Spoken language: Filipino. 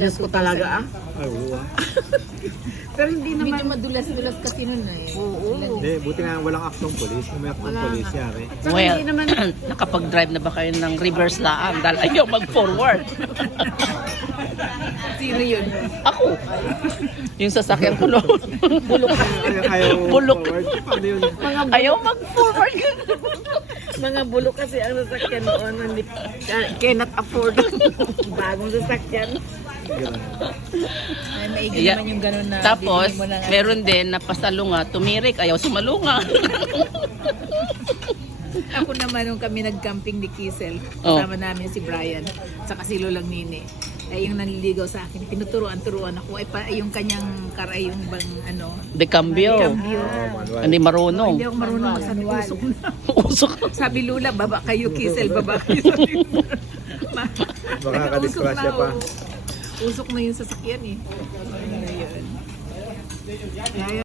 Diyos ko talaga ah. Ay, oo. Pero hindi naman. Medyo madulas-dulas kasi nun eh. Oo. Hindi, buti nga walang aktong polis. Kung may aktong Wala polis, nga. yari. Saka Well, hindi naman. nakapag-drive na ba kayo ng reverse laang dahil ayaw mag-forward? Sino yun? Ako. Yung sasakyan ko noon. Ayaw Bulok. forward. Paano yun? Ayaw mag-forward. Mga bulok kasi ang sasakyan noon. Hindi, cannot afford. Bagong sasakyan. Ganun. Ay, maigi Yeah. naman yung ganun na Tapos, bibili mo ng meron din na pasalunga, tumirik, ayaw sumalunga. Ako naman nung kami nag-camping ni Kisel, Oh. kasama namin si Brian, saka si Lolang Nini. Ay yung nanliligaw sa akin, tinuturuan ako ay yung kanyang karay yung bang ano, De cambio. cambio. Manual. Hindi marunong. Hindi ako marunong magsabi, usok na. Usok. Sabi Lula, baba kayo Kisel, baba kayo. Sabi ko. Makakadisgrasya pa. Usok na yung sasakyan eh. Ayun. Kaya